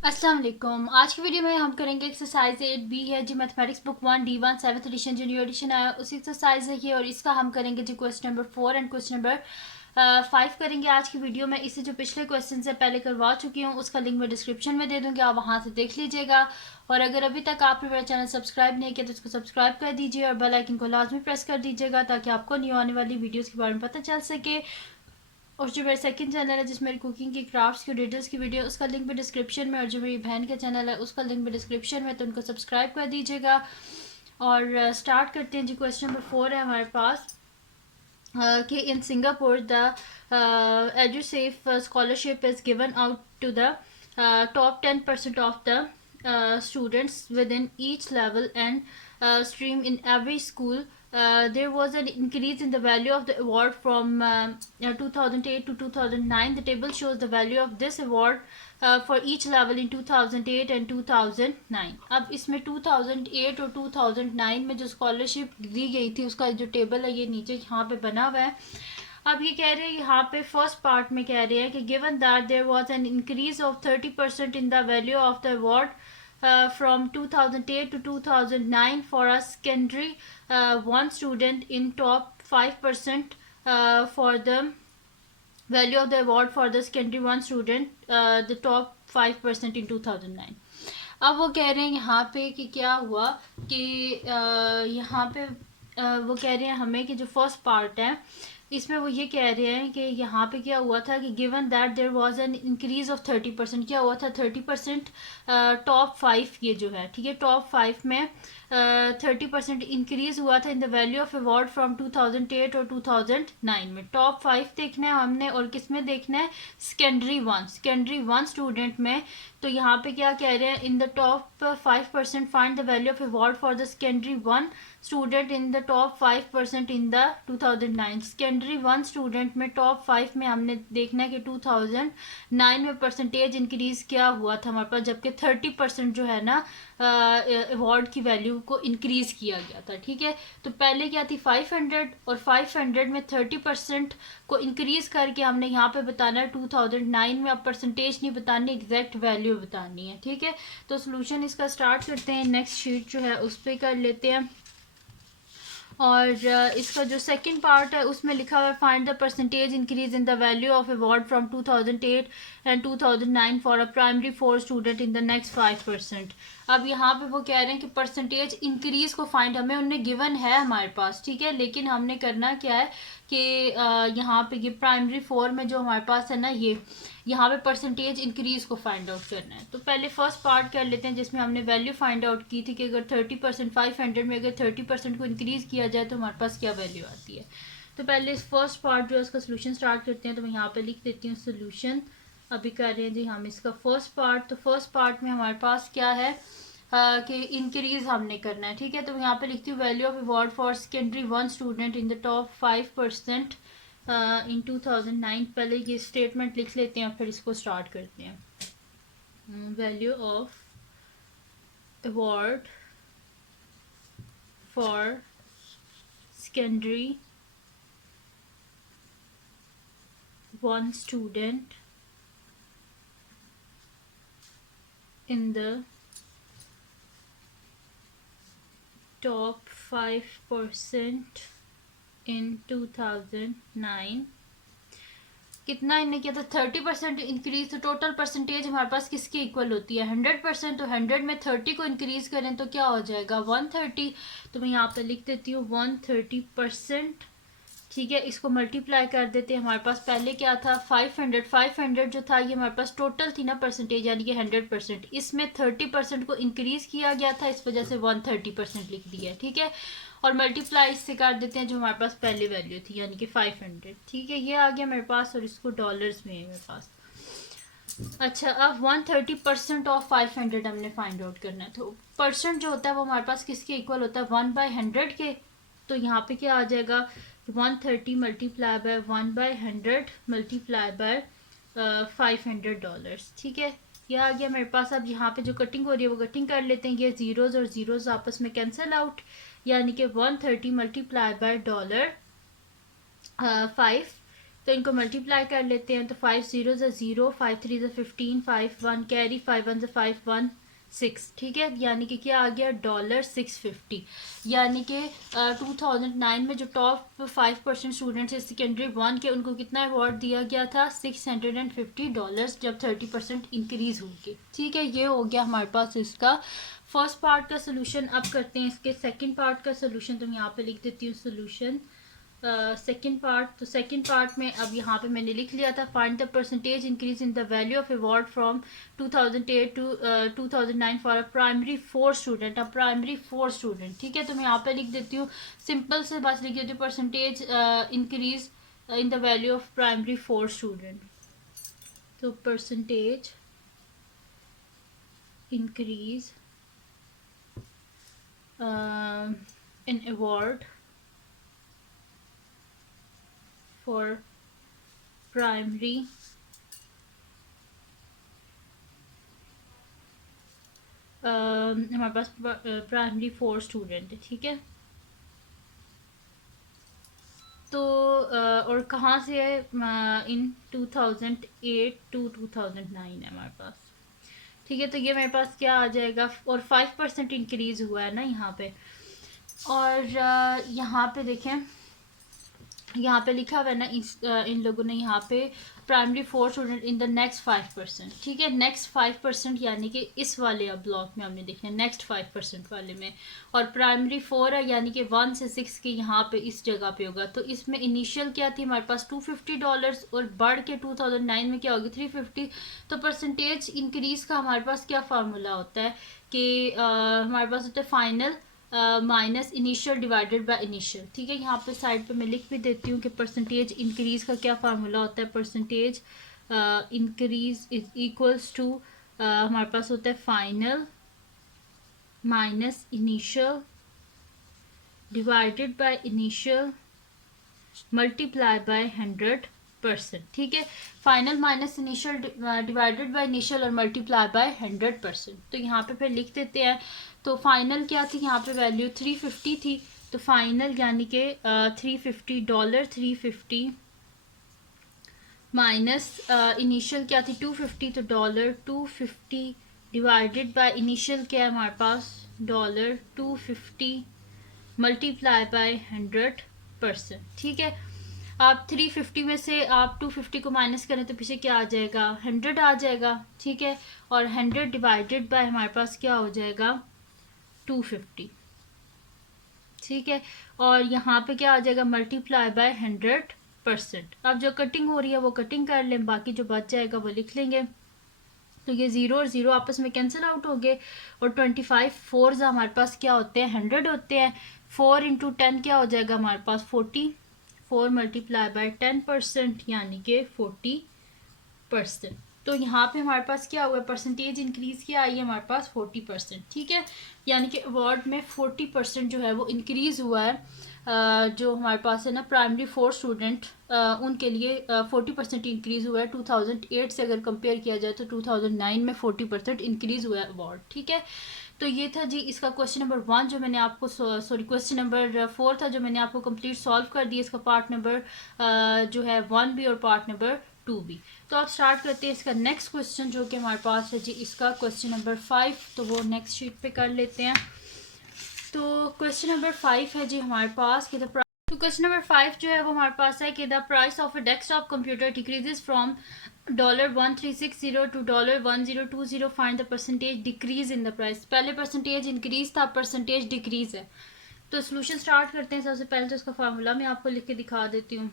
अस्सलाम वालेकुम। आज की वीडियो में हम करेंगे एक्सरसाइज 8B है जी, mathematics book 1D1 7th edition जो न्यू एडिशन आया उसी एक्सरसाइज है ये, और इसका हम करेंगे जी question number 4 and question number 5 करेंगे आज की वीडियो में। इससे जो पिछले क्वेश्चन से पहले करवा चुकी हूँ उसका लिंक मैं डिस्क्रिप्शन में दे दूँगी, आप वहाँ से देख लीजिएगा। और अगर अभी तक आपने मेरा चैनल सब्सक्राइब नहीं किया तो इसको सब्सक्राइब कर दीजिए और बेल आइकन को लाजमी प्रेस कर दीजिएगा ताकि आपको न्यू आने वाली वीडियोज़ के बारे में पता चल सके। और जो मेरा सेकंड चैनल है जिसमें मेरी कुकिंग की, क्राफ्ट्स की, डिटेल्स की वीडियो, उसका लिंक भी डिस्क्रिप्शन में, और जो मेरी बहन का चैनल है उसका लिंक भी डिस्क्रिप्शन में, तो उनको सब्सक्राइब कर दीजिएगा। और स्टार्ट करते हैं जी। क्वेश्चन नंबर 4 है हमारे पास कि in Singapore the Edusave scholarship is given out to the top 10% of the students within each level and stream in every school. There was an increase in the value of the award from 2008 to 2009. The table shows the value of this award for each level in 2008 and 2009. अब इसमें 2008 और 2009 में जो scholarship दी गई थी उसका जो table है ये नीचे यहाँ पे बना हुआ है। अब ये कह रहे हैं यहाँ पे फर्स्ट पार्ट में कह रहे हैं कि given that there was an increase of 30% in the value of the award from 2008 to 2009 for a secondary one student in top 5% for the value of the award for the secondary one student the top 5% in 2009. अब वो कह रहे हैं यहाँ पे कि क्या हुआ कि यहाँ पे वो कह रहे हैं हमें कि जो फर्स्ट पार्ट है इसमें वो ये कह रहे हैं कि यहाँ पे क्या हुआ था कि given that there was an increase of 30%। क्या हुआ था 30%? टॉप 5 ये जो है, ठीक है, टॉप 5 में 30% इंक्रीज हुआ था इन the value of award from 2008 और 2009 में। टॉप 5 देखना है हमने और किस में देखना है? सेकेंडरी वन स्टूडेंट में। तो यहाँ पे क्या कह रहे हैं? In the top 5% find the value of award for the secondary one student in the top 5% in the 2009। Secondary one student में टॉप 5 में हमने देखना है कि 2009 में परसेंटेज इंक्रीज क्या हुआ था हमारे पास, जबकि 30% जो है ना अवार्ड की वैल्यू को इंक्रीज किया गया था। ठीक है, तो पहले क्या थी 500 और 500 में 30% को इंक्रीज करके हमने यहाँ पे बताना है 2009 में। अब परसेंटेज नहीं बतानी, एग्जैक्ट वैल्यू बतानी है। ठीक है, तो सोल्यूशन इसका स्टार्ट करते हैं। नेक्स्ट शीट जो है उस पर कर लेते हैं। और इसका जो सेकंड पार्ट है उसमें लिखा हुआ है find the percentage increase in the value of award from 2008 and 2009 for a primary 4 student in the next 5%। अब यहाँ पे वो कह रहे हैं कि परसेंटेज इंक्रीज को फाइंड हमें उनने गिवन है हमारे पास, ठीक है, लेकिन हमने करना क्या है कि यहाँ पे ये प्राइमरी 4 में जो हमारे पास है ना ये यहाँ पे परसेंटेज इंक्रीज को फाइंड आउट करना है। तो पहले फर्स्ट पार्ट कर लेते हैं जिसमें हमने वैल्यू फाइंड आउट की थी कि अगर 30% 500 में अगर 30% को इंक्रीज किया जाए तो हमारे पास क्या वैल्यू आती है। तो पहले इस फर्स्ट पार्ट जो है उसका सोल्यूशन स्टार्ट करते हैं। तो मैं यहाँ पे लिख देती हूँ सोल्यूशन। अभी कर रहे हैं जी हम इसका फर्स्ट पार्ट। तो फर्स्ट पार्ट में हमारे पास क्या है कि इंक्रीज हमने करना है। ठीक है, तो यहाँ पे लिखती हूँ value of award for secondary one student in the top 5% इन 2009। पहले ये स्टेटमेंट लिख लेते हैं फिर इसको स्टार्ट करते हैं। Value of award for secondary one student in the top 5% इन 2009। कितना इनने किया था? 30% इंक्रीज। तो टोटल परसेंटेज हमारे पास किसकी इक्वल होती है? 100%। तो 100 में 30 को इंक्रीज करें तो क्या हो जाएगा? 130। तो मैं यहाँ पे लिख देती हूँ 130%। ठीक है, इसको मल्टीप्लाई कर देते हैं। हमारे पास पहले क्या था? 500 जो था ये हमारे पास टोटल थी ना परसेंटेज, यानी कि 100%। इसमें 30% को इंक्रीज किया गया था, इस वजह से 130% लिख दिया है। ठीक है, और मल्टीप्लाई इससे कर देते हैं जो हमारे पास पहले वैल्यू थी यानी कि 500। ठीक है, ये आ गया मेरे पास और इसको डॉलर्स में है मेरे पास। अच्छा, अब 130% ऑफ 500 हमने फाइंड आउट करना है। तो परसेंट जो होता है वो हमारे पास किसके इक्वल होता है? 1/100 के। तो यहाँ पे क्या आ जाएगा? 130 मल्टीप्लाई बाय 1/100 मल्टीप्लाई बाय $500। ठीक है, ये आ गया मेरे पास। अब यहाँ पे जो कटिंग हो रही है वो कटिंग कर लेते हैं। ये जीरोज और जीरोज आपस में कैंसिल आउट, यानी कि 130 मल्टीप्लाई बाय $5 तो इनको मल्टीप्लाई कर लेते हैं। तो 5 0 0, 5 3 15, 5 1 कैरी, 5 1 5 1 6, ठीक है। यानी कि क्या आ गया $650। यानी कि 2009 में जो टॉप 5% स्टूडेंट्स है सेकेंडरी 1 के, उनको कितना अवार्ड दिया गया था $650 जब 30% इंक्रीज़ होगी। ठीक है, ये हो गया हमारे पास इसका फर्स्ट पार्ट का सोल्यूशन। अब करते हैं इसके सेकंड पार्ट का सोल्यूशन। तो मैं यहाँ पे लिख देती हूँ सोल्यूशन सेकंड पार्ट। तो सेकंड पार्ट में अब यहाँ पे मैंने लिख लिया था find the percentage increase in the value of award from 2008 to 2009 for a primary 4 student. अब प्राइमरी 4 स्टूडेंट, ठीक है। तो मैं यहाँ पे लिख देती हूँ सिंपल से, बस लिख देती हूँ percentage increase in the value of primary 4 student. तो percentage increase in award for primary हमारे पास प्राइमरी 4 स्टूडेंट है, ठीक है। तो और कहाँ से है, इन 2008 टू 2009 है हमारे पास, ठीक है। तो ये मेरे पास क्या आ जाएगा, और 5% इंक्रीज़ हुआ है ना यहाँ पे। और यहाँ पे देखें, यहाँ पे लिखा हुआ है ना इन लोगों ने यहाँ पे primary 4 student in the next 5%, ठीक है। नेक्स्ट 5% यानी कि इस वाले ब्लॉक में हमने देखना है नेक्स्ट 5% वाले में, और प्राइमरी 4 है यानी कि 1 से 6 के यहाँ पे इस जगह पे होगा। तो इसमें इनिशियल क्या थी हमारे पास $250 और बढ़ के 2009 में क्या होगी 350। तो परसेंटेज इंक्रीज का हमारे पास क्या फार्मूला होता है कि हमारे पास होता है final minus initial divided by initial, ठीक है। यहाँ पे साइड पे मैं लिख भी देती हूँ कि परसेंटेज इंक्रीज का क्या फार्मूला होता है। Percentage increase is equals to हमारे पास होता है final minus initial divided by initial multiply by 100%, ठीक है। Final minus initial divided by initial और मल्टीप्लाई बाय 100%। तो यहाँ पे फिर लिख देते हैं। तो फाइनल क्या थी, यहाँ पे वैल्यू 350 थी। तो फाइनल यानी कि $350 350 माइनस इनिशियल क्या थी 250। तो $250 डिवाइडेड बाय इनिशियल क्या है हमारे पास $250 मल्टीप्लाई बाय 100%, ठीक है। आप 350 में से आप 250 को माइनस करें तो पीछे क्या आ जाएगा 100 आ जाएगा, ठीक है। और 100 डिवाइडेड बाय हमारे पास क्या हो जाएगा 250, ठीक है। और यहाँ पे क्या आ जाएगा मल्टीप्लाई बाय 100%। अब जो कटिंग हो रही है वो कटिंग कर लें, बाकी जो बच जाएगा वो लिख लेंगे। तो ये 0 और 0 आपस में कैंसिल आउट हो गए, और 25 4 हमारे पास क्या होते हैं 100 होते हैं। 4 इंटू 10 क्या हो जाएगा हमारे पास 40। 4 मल्टीप्लाई बाय 10% यानी कि 40%। तो यहाँ पे हमारे पास क्या हुआ परसेंटेज इंक्रीज क्या आई है हमारे पास 40%, ठीक है। यानी कि अवार्ड में 40% जो है वो इंक्रीज़ हुआ है। जो हमारे पास है ना प्राइमरी 4 स्टूडेंट उनके लिए 40% इंक्रीज़ हुआ है। 2008 से अगर कंपेयर किया जाए तो 2009 में 40% इंक्रीज़ हुआ है अवार्ड, ठीक है। तो ये था जी इसका क्वेश्चन नंबर 1 जो मैंने आपको सॉरी क्वेश्चन नंबर 4 था जो मैंने आपको कंप्लीट सॉल्व कर दिया। इसका पार्ट नंबर जो है 1 भी और पार्ट नंबर 2 भी। तो आप स्टार्ट करते हैं इसका नेक्स्ट क्वेश्चन जो कि हमारे पास है जी इसका क्वेश्चन नंबर 5। तो वो नेक्स्ट शीट पे कर लेते हैं। तो क्वेश्चन नंबर 5 है जी हमारे पास कि तो क्वेश्चन नंबर 5 जो है वो हमारे पास है कि the price of a desktop computer decreases from $1360 to $1020। Find the percentage decrease in the price. पहले परसेंटेज इंक्रीज था, परसेंटेज डिक्रीज है। तो सोल्यूशन स्टार्ट करते हैं। सबसे पहले तो इसका फार्मूला मैं आपको लिख के दिखा देती हूँ।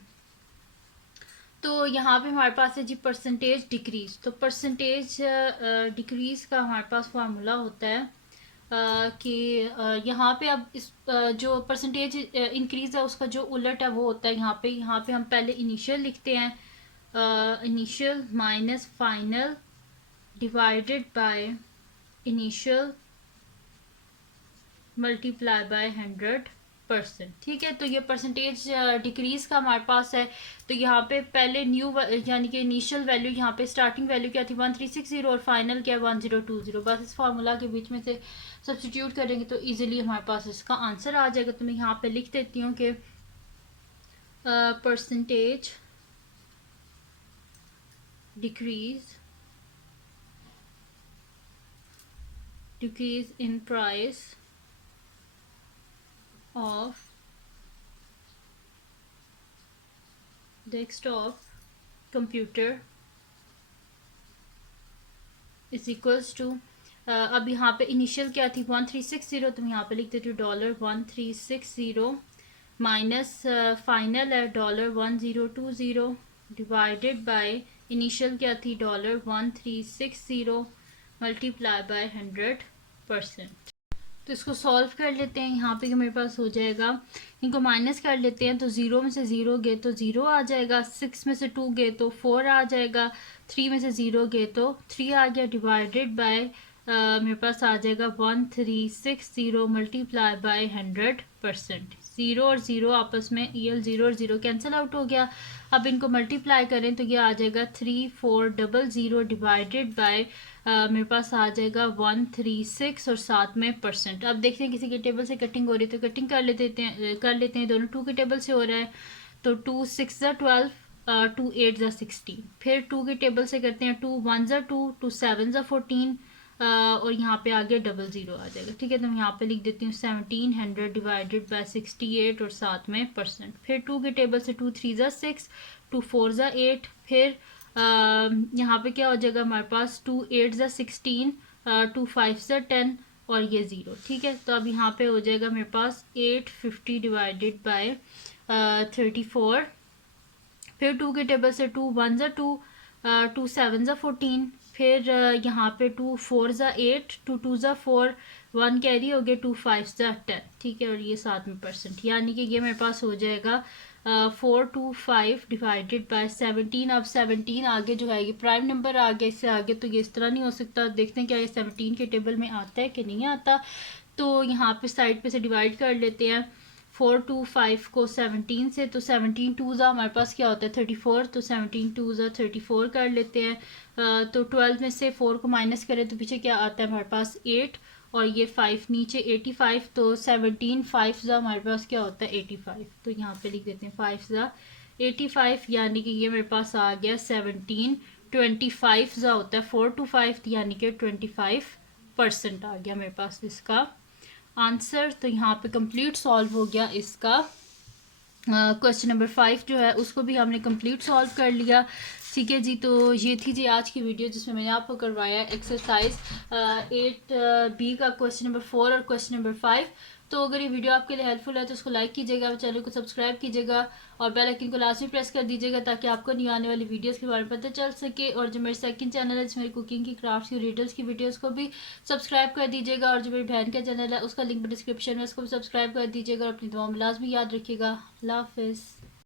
तो यहाँ पे हमारे पास है जी परसेंटेज डिक्रीज। तो परसेंटेज डिक्रीज का हमारे पास फार्मूला होता है कि यहाँ पे अब इस जो परसेंटेज इंक्रीज है उसका जो उलट है वो होता है यहाँ पे हम पहले इनिशियल लिखते हैं। Initial minus final divided by initial multiply by 100%, ठीक है। तो ये परसेंटेज डिक्रीज का हमारे पास है। तो यहाँ पे पहले न्यू यानी कि इनिशियल वैल्यू यहाँ पे स्टार्टिंग वैल्यू क्या थी 1360 और फाइनल क्या 1020। बस इस फार्मूला के बीच में से सब्सटीट्यूट करेंगे तो इजीली हमारे पास इसका आंसर आ जाएगा। तो मैं यहाँ पे लिख देती हूँ कि percentage decrease in price of desktop computer is equals to, अब यहाँ पे इनिशियल क्या थी 1360, तो मैं यहाँ पे लिख देती हूँ $1360 माइनस फाइनल है $1020 डिवाइडेड बाय इनिशियल क्या थी $1360 मल्टीप्लाई बाय 100%। तो इसको सॉल्व कर लेते हैं। यहाँ पे मेरे पास हो जाएगा, इनको माइनस कर लेते हैं, तो 0 में से 0 गए तो 0 आ जाएगा, 6 में से 2 गए तो 4 आ जाएगा, 3 में से 0 गए तो 3 आ गया, डिवाइडेड बाय मेरे पास आ जाएगा 1360 मल्टीप्लाई बाय 100%। 0 और 0 आपस में, ये 0 और 0 कैंसिल आउट हो गया। अब इनको मल्टीप्लाई करें तो ये आ जाएगा 3400 डिवाइडेड बाय मेरे पास आ जाएगा 136 और साथ में परसेंट। अब देखते हैं किसी के टेबल से कटिंग हो रही है तो कटिंग कर लेते हैं दोनों 2 के टेबल से हो रहा है, तो 2 6 12, 2 8 16। फिर 2 के टेबल से करते हैं, 2 1 2, 2 7 14, और यहाँ पे आगे 00 आ जाएगा। ठीक है, तो मैं यहाँ पे लिख देती हूँ 1700 डिवाइडेड बाय 68 और साथ में परसेंट। फिर 2 के टेबल से 2 3 6, 2 4 8, फिर यहाँ पे क्या हो जाएगा हमारे पास 2 8 16, 2 5 10 और ये 0। ठीक है, तो अब यहाँ पे हो जाएगा मेरे पास 850 डिवाइडेड बाय 34। फिर 2 के टेबल से 2 1 2, 2 7 14, फिर यहाँ पे 2 4 8, 2 2 4, 1 कैरी हो गया, 2 5 10। ठीक है, और ये साथ में परसेंट, यानी कि ये मेरे पास हो जाएगा 425 डिवाइडेड बाय 17। अब 17 आगे जो है ये प्राइम नंबर आ गया, इससे आगे तो ये इस तरह नहीं हो सकता। देखते हैं क्या ये 17 के टेबल में आता है कि नहीं आता। तो यहाँ पे साइड पे से डिवाइड कर लेते हैं 425 को 17 से, तो 17 2 हमारे पास क्या होता है 34, तो 17 2 34 कर लेते हैं। तो 12 में से 4 को माइनस करें तो पीछे क्या आता है हमारे पास 8, और ये 5 नीचे 85, तो 17 5 हमारे पास क्या होता है 85। तो यहाँ पे लिख देते हैं 5 85, यानी कि ये मेरे पास आ गया 17 25 होता है 4 to 5, यानी कि 25% आ गया मेरे पास इसका आंसर। तो यहाँ पे कंप्लीट सॉल्व हो गया इसका क्वेश्चन नंबर 5 जो है उसको भी हमने कंप्लीट सॉल्व कर लिया। ठीक है जी, तो ये थी जी आज की वीडियो जिसमें मैंने आपको करवाया एक्सरसाइज 8B का क्वेश्चन नंबर 4 और क्वेश्चन नंबर 5। तो अगर ये वीडियो आपके लिए हेल्पफुल है तो उसको लाइक कीजिएगा, चैनल को सब्सक्राइब कीजिएगा और बेल आइकन को लास्ट में प्रेस कर दीजिएगा ताकि आपको न्यू आने वाली वीडियोस के बारे में पता चल सके। और जो मेरे सेकंड चैनल है जिसमें मेरी कुकिंग की, क्राफ्ट्स की, रिडल्स की वीडियोस को भी सब्सक्राइब कर दीजिएगा। और जो मेरी बहन का चैनल है उसका लिंक डिस्क्रिप्शन में, उसको भी सब्सक्राइब कर दीजिएगा और अपनी दुआ में लाजमी याद रखिएगा। अल्लाह हाफिज़।